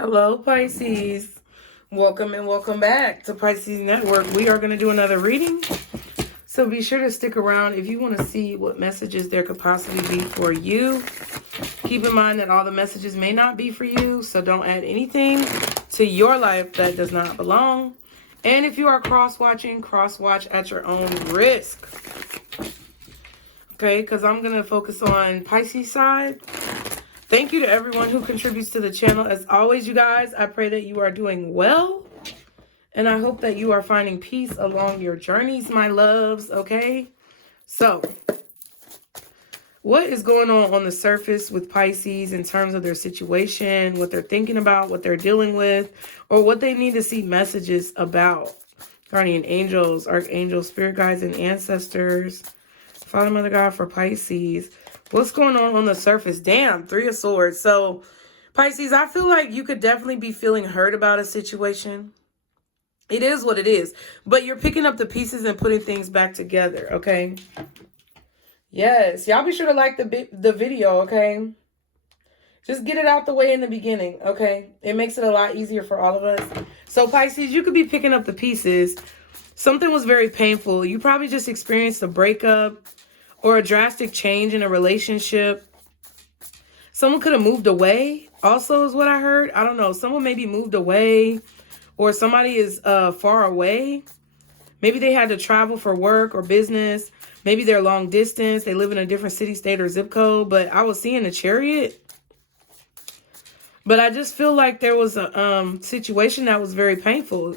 Hello, Pisces. Welcome and welcome back to Pisces Network. We are going to do another reading. So be sure to stick around if you want to see what messages there could possibly be for you. Keep in mind that all the messages may not be for you, so don't add anything to your life that does not belong. And if you are cross-watching, cross-watch at your own risk. Okay, because I'm going to focus on Pisces side. Thank you to everyone who contributes to the channel. As always, you guys, I pray that you are doing well. And I hope that you are finding peace along your journeys, my loves, okay? So, what is going on the surface with Pisces in terms of their situation, what they're thinking about, what they're dealing with, or what they need to see messages about? Guardian angels, archangels, spirit guides, and ancestors. Father, Mother, God for Pisces. What's going on the surface? Damn, Three of Swords. So, Pisces, I feel like you could definitely be feeling hurt about a situation. It is what it is. But you're picking up the pieces and putting things back together, okay? Yes. Y'all be sure to like the video, okay? Just get it out the way in the beginning, okay? It makes it a lot easier for all of us. So, Pisces, you could be picking up the pieces. Something was very painful. You probably just experienced a breakup or a drastic change in a relationship. Someone could have moved away also is what I heard. I don't know. Someone maybe moved away or somebody is far away. Maybe they had to travel for work or business. Maybe they're long distance. They live in a different city, state, or zip code. But I was seeing a Chariot. But I just feel like there was a situation that was very painful.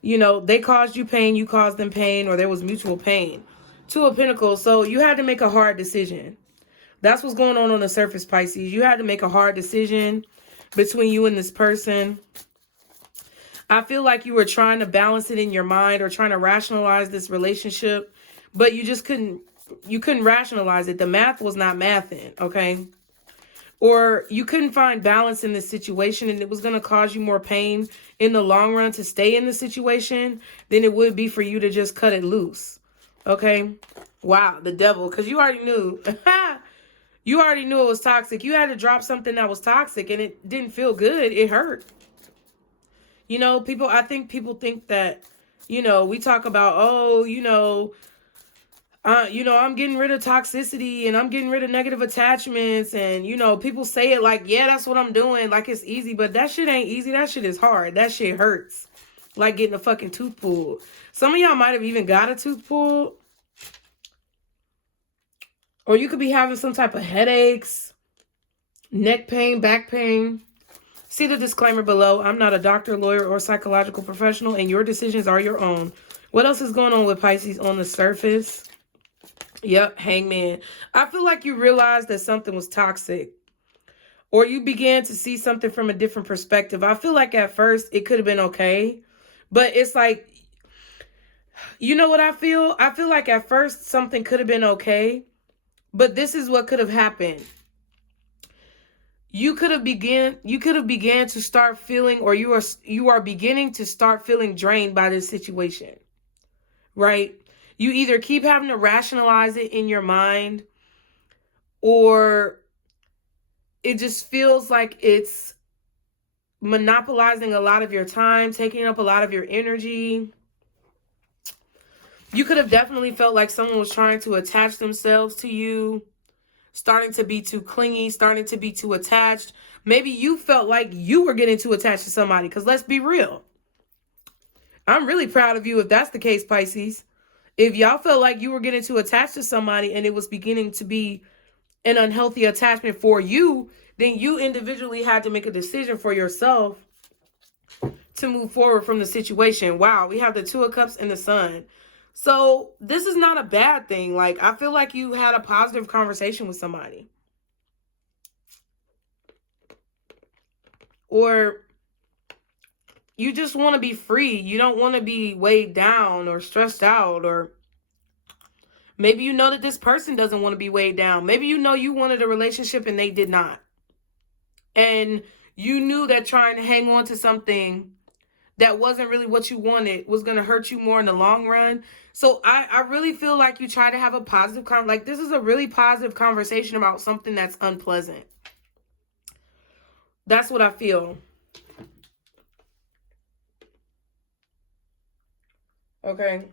You know, they caused you pain, you caused them pain, or there was mutual pain. Two of Pentacles. So you had to make a hard decision. That's what's going on the surface, Pisces. You had to make a hard decision between you and this person. I feel like you were trying to balance it in your mind or trying to rationalize this relationship, but you just couldn't rationalize it. The math was not mathing, okay? Or you couldn't find balance in this situation and it was going to cause you more pain in the long run to stay in the situation than it would be for you to just cut it loose. Okay. Wow. The devil. Because you already knew. You already knew it was toxic. You had to drop something that was toxic and it didn't feel good. It hurt. You know, I think people think that, you know, we talk about, oh, I'm getting rid of toxicity and I'm getting rid of negative attachments. And, you know, people say it like, yeah, that's what I'm doing. Like it's easy, but that shit ain't easy. That shit is hard. That shit hurts. Like getting a fucking tooth pulled. Some of y'all might have even got a tooth pulled. Or you could be having some type of headaches, neck pain, back pain. See the disclaimer below. I'm not a doctor, lawyer, or psychological professional, and your decisions are your own. What else is going on with Pisces on the surface? Yep, Hangman. I feel like you realized that something was toxic. Or you began to see something from a different perspective. I feel like at first it could have been okay. But it's like, you know what I feel? I feel like at first something could have been okay. But this is what could have happened. You could have began to start feeling, or you are beginning to start feeling drained by this situation. Right? You either keep having to rationalize it in your mind, or it just feels like it's monopolizing a lot of your time, taking up a lot of your energy. You could have definitely felt like someone was trying to attach themselves to you, starting to be too clingy, starting to be too attached. Maybe you felt like you were getting too attached to somebody, because let's be real. I'm really proud of you if that's the case, Pisces. If y'all felt like you were getting too attached to somebody and it was beginning to be an unhealthy attachment for you, then you individually had to make a decision for yourself to move forward from the situation. Wow, we have the Two of Cups and the Sun. So this is not a bad thing. Like, I feel like you had a positive conversation with somebody. Or you just want to be free. You don't want to be weighed down or stressed out. Or maybe you know that this person doesn't want to be weighed down. Maybe you know you wanted a relationship and they did not. And you knew that trying to hang on to something that wasn't really what you wanted was going to hurt you more in the long run. So I really feel like you try to have a positive like this is a really positive conversation about something that's unpleasant. That's what I feel. Okay.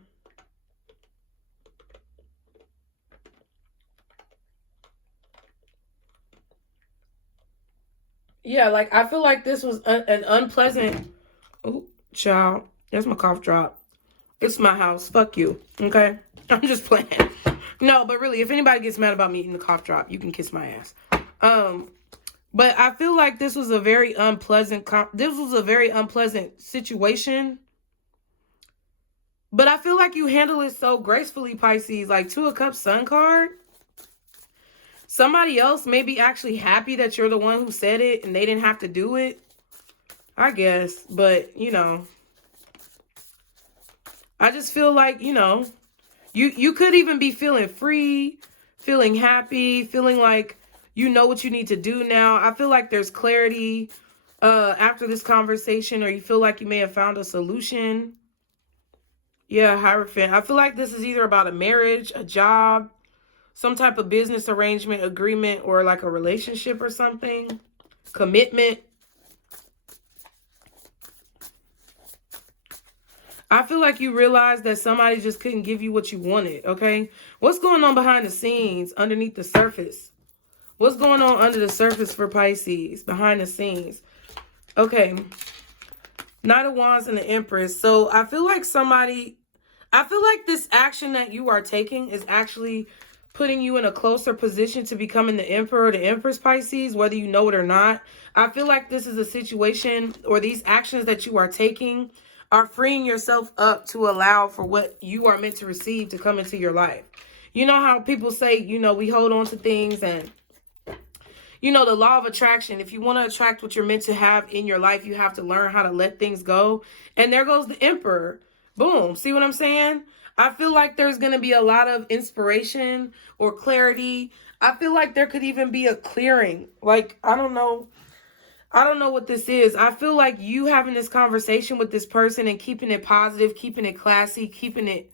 Yeah, like I feel like this was an unpleasant. Oh, child, there's my cough drop. It's my house. Fuck you. Okay, I'm just playing. No, but really, if anybody gets mad about me eating the cough drop, you can kiss my ass. But I feel like this was a very unpleasant. This was a very unpleasant situation. But I feel like you handle it so gracefully, Pisces. Like, Two of Cups Sun card. Somebody else may be actually happy that you're the one who said it and they didn't have to do it. I guess. But, you know, I just feel like, you know, you could even be feeling free, feeling happy, feeling like you know what you need to do now. I feel like there's clarity after this conversation, or you feel like you may have found a solution. Yeah, Hierophant. I feel like this is either about a marriage, a job, some type of business arrangement, agreement, or like a relationship or something. Commitment. I feel like you realized that somebody just couldn't give you what you wanted, okay? What's going on behind the scenes, underneath the surface? What's going on under the surface for Pisces, behind the scenes? Okay. Knight of Wands and the Empress. So I feel like this action that you are taking is actually putting you in a closer position to becoming the Emperor or the Empress, Pisces, whether you know it or not. I feel like this is a situation, or these actions that you are taking are freeing yourself up to allow for what you are meant to receive to come into your life. You know how people say, you know, we hold on to things, and you know, the law of attraction. If you want to attract what you're meant to have in your life, you have to learn how to let things go. And there goes the Emperor. Boom. See what I'm saying? I feel like there's going to be a lot of inspiration or clarity. I feel like there could even be a clearing. Like, I don't know. I don't know what this is. I feel like you having this conversation with this person and keeping it positive, keeping it classy, keeping it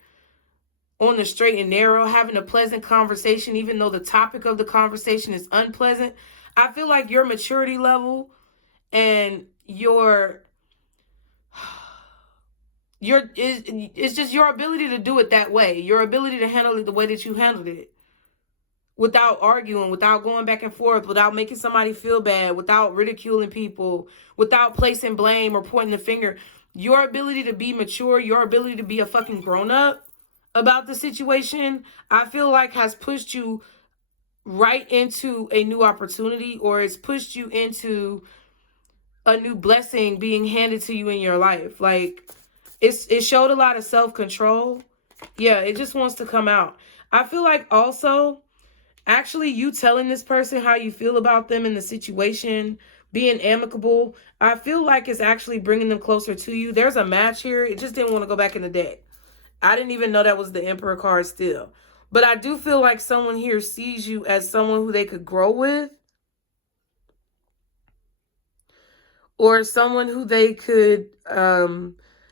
on the straight and narrow, having a pleasant conversation, even though the topic of the conversation is unpleasant. I feel like your maturity level and it's just your ability to do it that way. Your ability to handle it the way that you handled it. Without arguing, without going back and forth, without making somebody feel bad, without ridiculing people, without placing blame or pointing the finger. Your ability to be mature, your ability to be a fucking grown-up about the situation, I feel like has pushed you right into a new opportunity, or it's pushed you into a new blessing being handed to you in your life. Like, it showed a lot of self-control. Yeah, it just wants to come out. I feel like also, actually, you telling this person how you feel about them in the situation, being amicable, I feel like it's actually bringing them closer to you. There's a match here. It just didn't want to go back in the deck. I didn't even know that was the Emperor card still. But I do feel like someone here sees you as someone who they could grow with, or someone who they could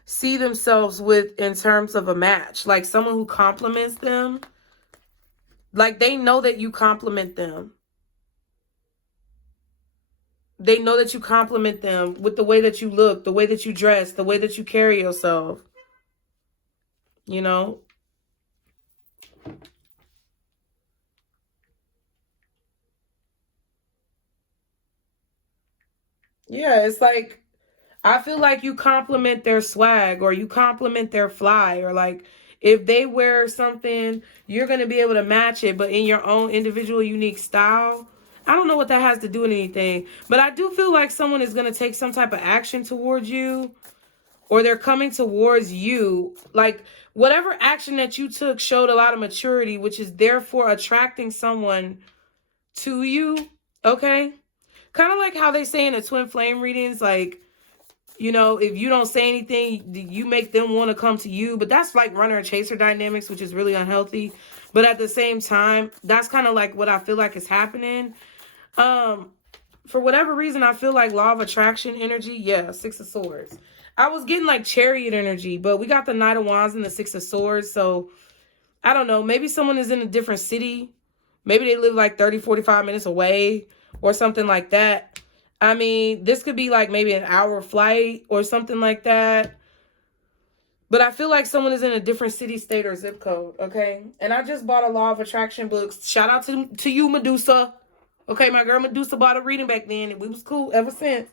see themselves with in terms of a match. Like someone who compliments them. Like they know that you compliment them. They know that you compliment them with the way that you look, the way that you dress, the way that you carry yourself. You know? Yeah, it's like, I feel like you compliment their swag, or you compliment their fly, or like if they wear something, you're going to be able to match it, but in your own individual unique style. I don't know what that has to do with anything, but I do feel like someone is going to take some type of action towards you, or they're coming towards you. Like whatever action that you took showed a lot of maturity, which is therefore attracting someone to you. Okay? Kind of like how they say in the twin flame readings, like, you know, if you don't say anything, you make them want to come to you. But that's like runner and chaser dynamics, which is really unhealthy. But at the same time, that's kind of like what I feel like is happening. For whatever reason, I feel like law of attraction energy. Yeah, Six of Swords. I was getting like chariot energy, but we got the Knight of Wands and the Six of Swords. So I don't know. Maybe someone is in a different city. Maybe they live like 30, 45 minutes away or something like that. I mean, this could be like maybe an hour flight or something like that. But I feel like someone is in a different city, state, or zip code, okay? And I just bought a Law of Attraction book. Shout out to you, Medusa. Okay, my girl Medusa bought a reading back then, and we was cool ever since.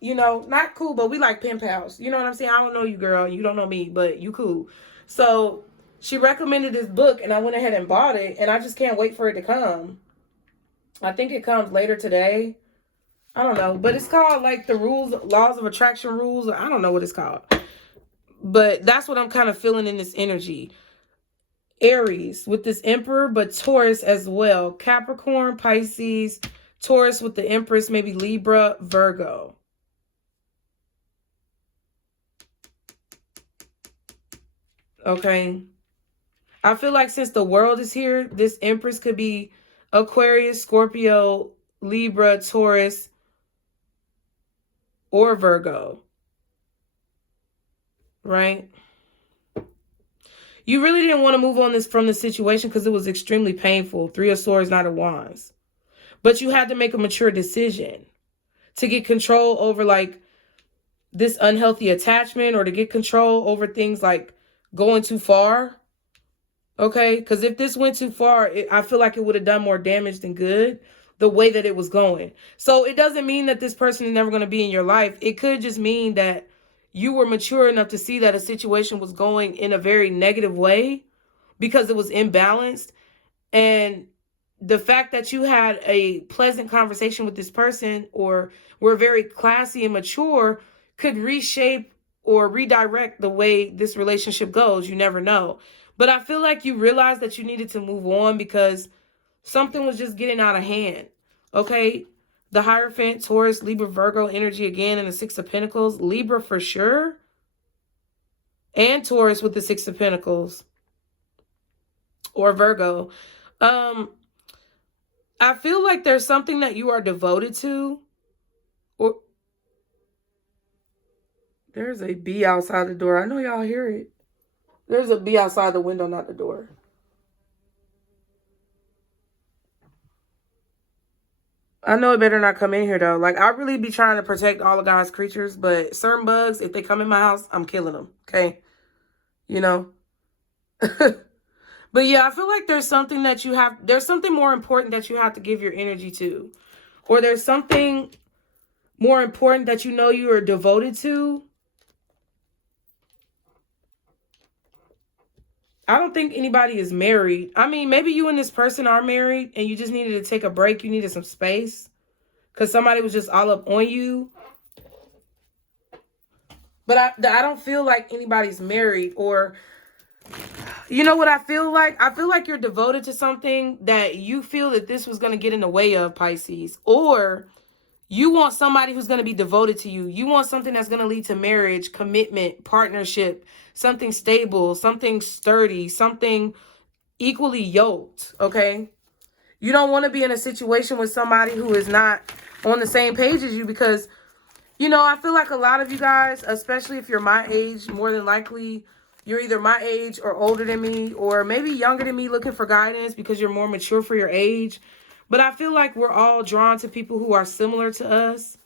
You know, not cool, but we like pen pals. You know what I'm saying? I don't know you, girl. You don't know me, but you cool. So she recommended this book, and I went ahead and bought it, and I just can't wait for it to come. I think it comes later today. I don't know, but it's called like the Laws of Attraction rules. I don't know what it's called. But that's what I'm kind of feeling in this energy. Aries with this Emperor, but Taurus as well. Capricorn, Pisces, Taurus with the Empress, maybe Libra, Virgo. Okay. I feel like since the world is here, this Empress could be Aquarius, Scorpio, Libra, Taurus, or Virgo. Right? You really didn't want to move on from this situation because it was extremely painful. 3 of Swords, Knight of Wands. But you had to make a mature decision to get control over like this unhealthy attachment, or to get control over things like going too far. Okay? Because if this went too far, I feel like it would have done more damage than good the way that it was going. So it doesn't mean that this person is never going to be in your life. It could just mean that you were mature enough to see that a situation was going in a very negative way because it was imbalanced. And the fact that you had a pleasant conversation with this person, or were very classy and mature, could reshape or redirect the way this relationship goes. You never know. But I feel like you realized that you needed to move on because something was just getting out of hand. Okay? The Hierophant, Taurus, Libra, Virgo energy again in the 6 of Pentacles. Libra for sure. And Taurus with the 6 of Pentacles. Or Virgo. I feel like there's something that you are devoted to. Or there's a bee outside the door. I know y'all hear it. There's a bee outside the window, not the door. I know it better not come in here, though. Like, I really be trying to protect all of God's creatures, but certain bugs, if they come in my house, I'm killing them, okay? You know? But yeah, I feel like there's something that there's something more important that you have to give your energy to. Or there's something more important that you know you are devoted to. I don't think anybody is married. I mean, maybe you and this person are married and you just needed to take a break. You needed some space because somebody was just all up on you. But I don't feel like anybody's married. Or, you know what I feel like? I feel like you're devoted to something that you feel that this was going to get in the way of, Pisces. Or you want somebody who's going to be devoted to you. You want something that's going to lead to marriage, commitment, partnership, something stable, something sturdy, something equally yoked, okay? You don't want to be in a situation with somebody who is not on the same page as you because, you know, I feel like a lot of you guys, especially if you're my age, more than likely, you're either my age or older than me, or maybe younger than me looking for guidance because you're more mature for your age. But I feel like we're all drawn to people who are similar to us.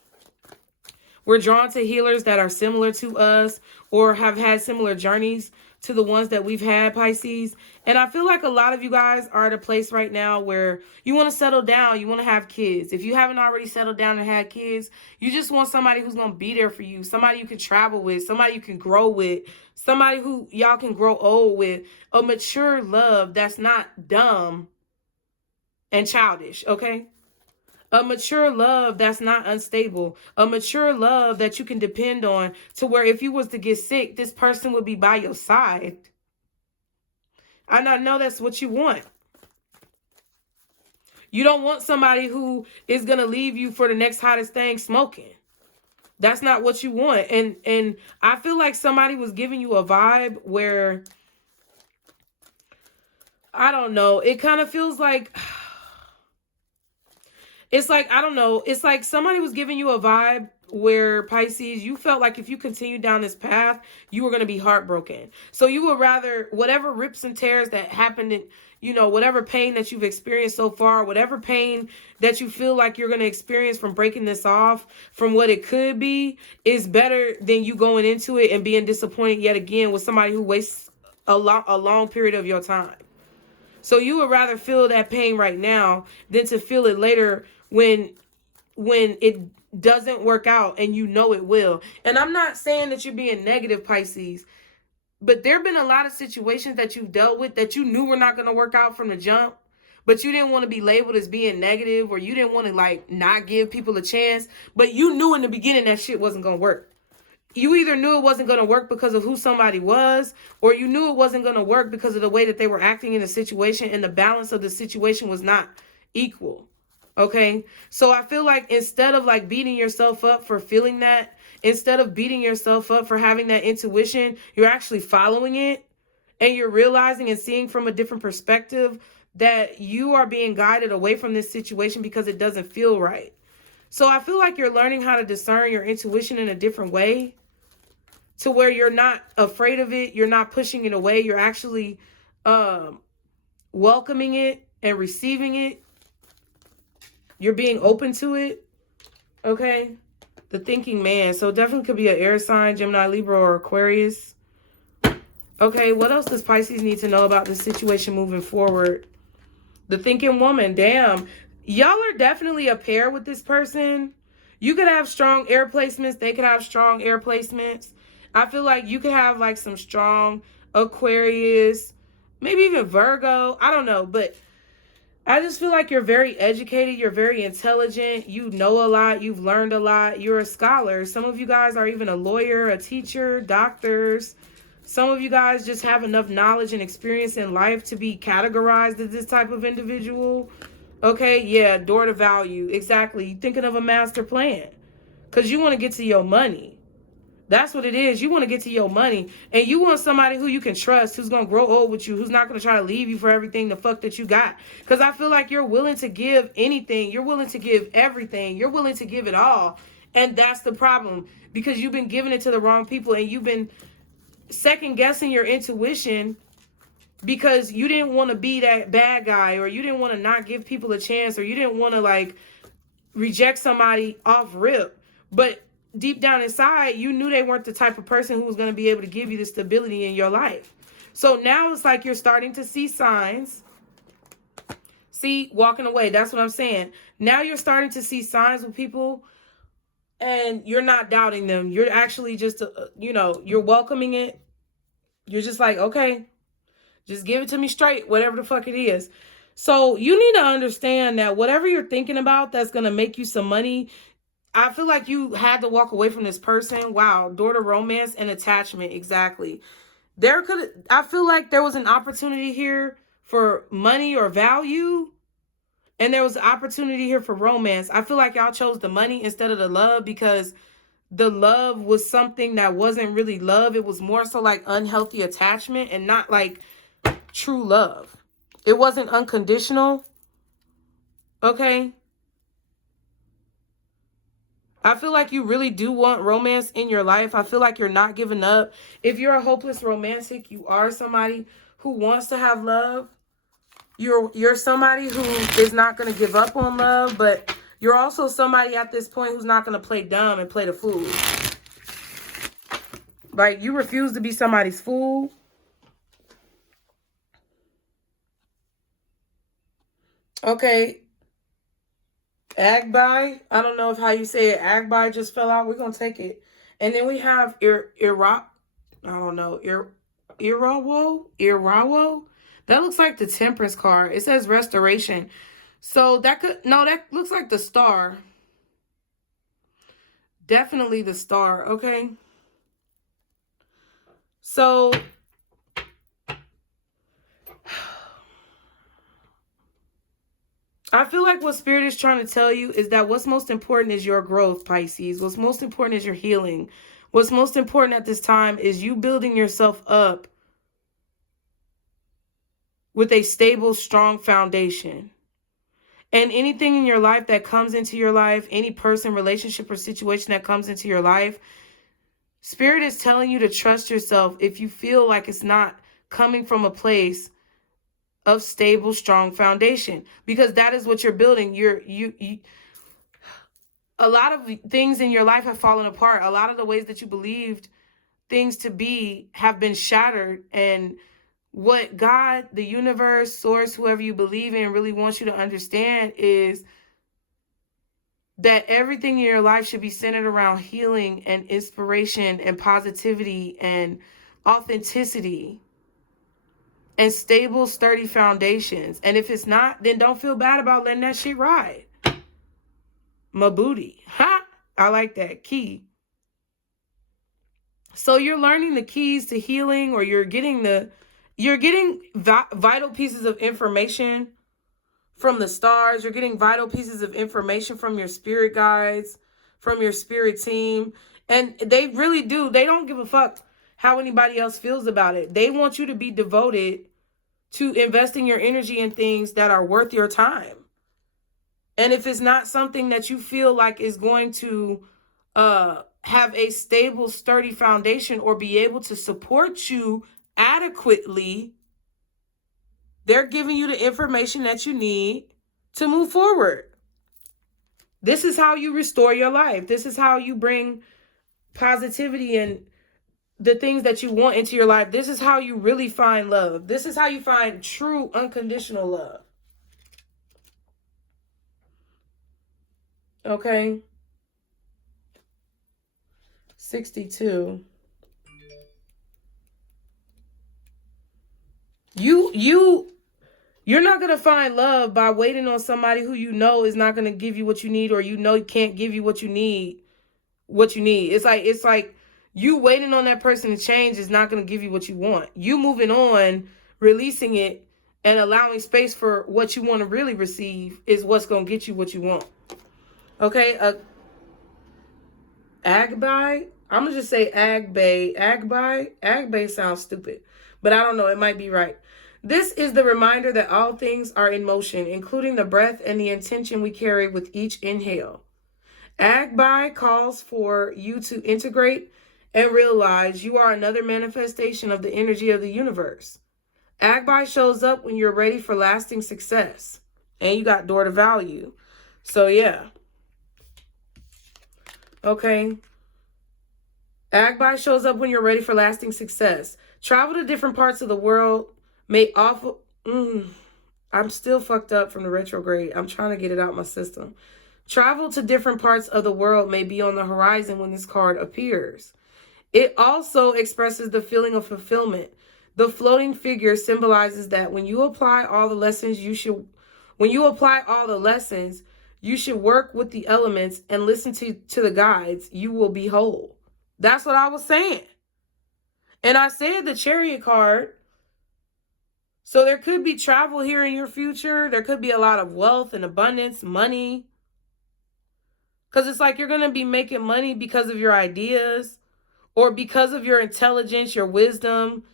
We're drawn to healers that are similar to us or have had similar journeys to the ones that we've had, Pisces. And I feel like a lot of you guys are at a place right now where you want to settle down. You want to have kids. If you haven't already settled down and had kids, you just want somebody who's going to be there for you. Somebody you can travel with. Somebody you can grow with. Somebody who y'all can grow old with. A mature love that's not dumb and childish, okay? A mature love that's not unstable. A mature love that you can depend on to where if you was to get sick, this person would be by your side. And I know that's what you want. You don't want somebody who is going to leave you for the next hottest thing smoking. That's not what you want. And I feel like somebody was giving you a vibe where, I don't know, it kind of feels like... It's like, I don't know. It's like somebody was giving you a vibe where Pisces, you felt like if you continued down this path, you were going to be heartbroken. So you would rather, whatever rips and tears that happened in, you know, whatever pain that you've experienced so far, whatever pain that you feel like you're going to experience from breaking this off, from what it could be, is better than you going into it and being disappointed yet again with somebody who wastes a long period of your time. So you would rather feel that pain right now than to feel it later when it doesn't work out and you know it will. And I'm not saying that you're being negative, Pisces, but there have been a lot of situations that you've dealt with that you knew were not going to work out from the jump, but you didn't want to be labeled as being negative, or you didn't want to like not give people a chance, but you knew in the beginning that shit wasn't going to work. You either knew it wasn't going to work because of who somebody was, or you knew it wasn't going to work because of the way that they were acting in the situation, and the balance of the situation was not equal. Okay, so I feel like instead of like beating yourself up for feeling that, instead of beating yourself up for having that intuition, you're actually following it, and you're realizing and seeing from a different perspective that you are being guided away from this situation because it doesn't feel right. So I feel like you're learning how to discern your intuition in a different way, to where you're not afraid of it, you're not pushing it away, you're actually welcoming it and receiving it. You're being open to it, okay? The thinking man. So definitely could be an air sign, Gemini, Libra, or Aquarius. Okay, what else does Pisces need to know about this situation moving forward? The thinking woman. Damn. Y'all are definitely a pair with this person. You could have strong air placements. They could have strong air placements. I feel like you could have like some strong Aquarius, maybe even Virgo. I don't know, but I just feel like you're very educated. You're very intelligent. You know a lot. You've learned a lot. You're a scholar. Some of you guys are even a lawyer, a teacher, doctors. Some of you guys just have enough knowledge and experience in life to be categorized as this type of individual. Okay, yeah, door to value. Exactly. You're thinking of a master plan because you want to get to your money. That's what it is. You want to get to your money, and you want somebody who you can trust, who's going to grow old with you, who's not going to try to leave you for everything the fuck that you got. Because I feel like you're willing to give anything. You're willing to give everything. You're willing to give it all. And that's the problem, because you've been giving it to the wrong people, and you've been second guessing your intuition because you didn't want to be that bad guy, or you didn't want to not give people a chance, or you didn't want to like reject somebody off rip. But deep down inside, you knew they weren't the type of person who was going to be able to give you the stability in your life. So now it's like you're starting to see signs. See, walking away. That's what I'm saying. Now you're starting to see signs with people, and you're not doubting them. You're actually just, you're welcoming it. You're just like, okay, just give it to me straight, whatever the fuck it is. So you need to understand that whatever you're thinking about that's going to make you some money, I feel like you had to walk away from this person. Wow. Door to romance and attachment. Exactly. I feel like there was an opportunity here for money or value, and there was an opportunity here for romance. I feel like y'all chose the money instead of the love, because the love was something that wasn't really love. It was more so like unhealthy attachment and not like true love. It wasn't unconditional. Okay. I feel like you really do want romance in your life. I feel like you're not giving up. If you're a hopeless romantic, you are somebody who wants to have love. You're somebody who is not going to give up on love, but you're also somebody at this point who's not going to play dumb and play the fool. Like, you refuse to be somebody's fool. Okay. Agbai, I don't know if how you say it. Agbai just fell out. We're going to take it. And then we have Irawo. That looks like the Temperance card. It says restoration. So that looks like the Star. Definitely the Star, okay? So I feel like what Spirit is trying to tell you is that what's most important is your growth, Pisces. What's most important is your healing. What's most important at this time is you building yourself up with a stable, strong foundation. And anything in your life that comes into your life, any person, relationship, or situation that comes into your life, Spirit is telling you to trust yourself if you feel like it's not coming from a place of stable, strong foundation, because that is what you're building. A lot of things in your life have fallen apart. A lot of the ways that you believed things to be have been shattered. And what God, the universe, source, whoever you believe in, really wants you to understand is that everything in your life should be centered around healing and inspiration and positivity and authenticity and stable, sturdy foundations. And if it's not, then don't feel bad about letting that shit ride. My booty. Ha! I like that. Key. So you're learning the keys to healing, or you're getting vital pieces of information from the stars. You're getting vital pieces of information from your spirit guides, from your spirit team. And they really do. They don't give a fuck how anybody else feels about it. They want you to be devoted to investing your energy in things that are worth your time. And if it's not something that you feel like is going to have a stable, sturdy foundation or be able to support you adequately, they're giving you the information that you need to move forward. This is how you restore your life. This is how you bring positivity and the things that you want into your life. This is how you really find love. This is how you find true unconditional love. Okay. 62. You're not going to find love by waiting on somebody who you know is not going to give you what you need, or you know can't give you what you need. It's like you waiting on that person to change is not going to give you what you want. You moving on, releasing it, and allowing space for what you want to really receive is what's going to get you what you want. Okay? Agbai? I'm going to just say Agbai. Agbai? Agbai sounds stupid, but I don't know. It might be right. This is the reminder that all things are in motion, including the breath and the intention we carry with each inhale. Agbai calls for you to integrate and realize you are another manifestation of the energy of the universe. Agbai shows up when you're ready for lasting success. And you got door to value. So yeah. Okay. Agbai shows up when you're ready for lasting success. Travel to different parts of the world may offer... I'm still fucked up from the retrograde. I'm trying to get it out my system. Travel to different parts of the world may be on the horizon when this card appears. It also expresses the feeling of fulfillment. The floating figure symbolizes that when you apply all the lessons, you should work with the elements and listen to the guides. You will be whole. That's what I was saying. And I said the Chariot card. So there could be travel here in your future. There could be a lot of wealth and abundance, money. Because it's like you're going to be making money because of your ideas or because of your intelligence, your wisdom,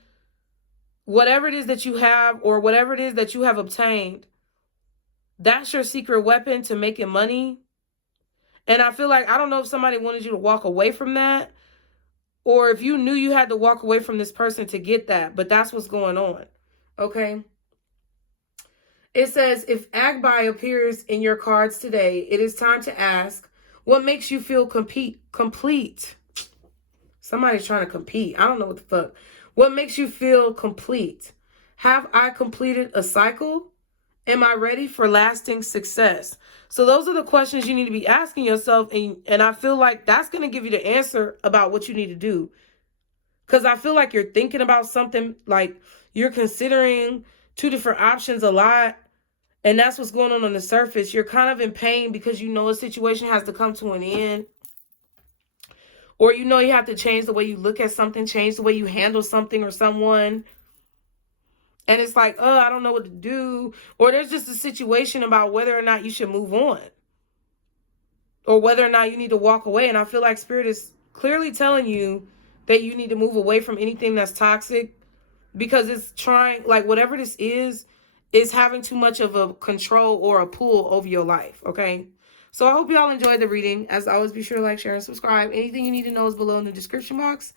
whatever it is that you have or whatever it is that you have obtained. That's your secret weapon to making money. And I feel like, I don't know if somebody wanted you to walk away from that or if you knew you had to walk away from this person to get that, but that's what's going on. Okay. It says, if Agbai appears in your cards today, it is time to ask, what makes you feel complete? Somebody's trying to compete. I don't know what the fuck. What makes you feel complete? Have I completed a cycle? Am I ready for lasting success? So those are the questions you need to be asking yourself. And I feel like that's going to give you the answer about what you need to do. Because I feel like you're thinking about something, like you're considering two different options a lot. And that's what's going on the surface. You're kind of in pain because you know a situation has to come to an end. Or you know you have to change the way you look at something, change the way you handle something or someone. And it's like, oh, I don't know what to do. Or there's just a situation about whether or not you should move on. Or whether or not you need to walk away. And I feel like Spirit is clearly telling you that you need to move away from anything that's toxic. Because it's trying, like whatever this is is having too much of a control or a pull over your life, okay? So I hope y'all enjoyed the reading. As always, be sure to like, share, and subscribe. Anything you need to know is below in the description box.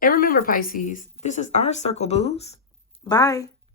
And remember, Pisces, this is our circle, booze. Bye.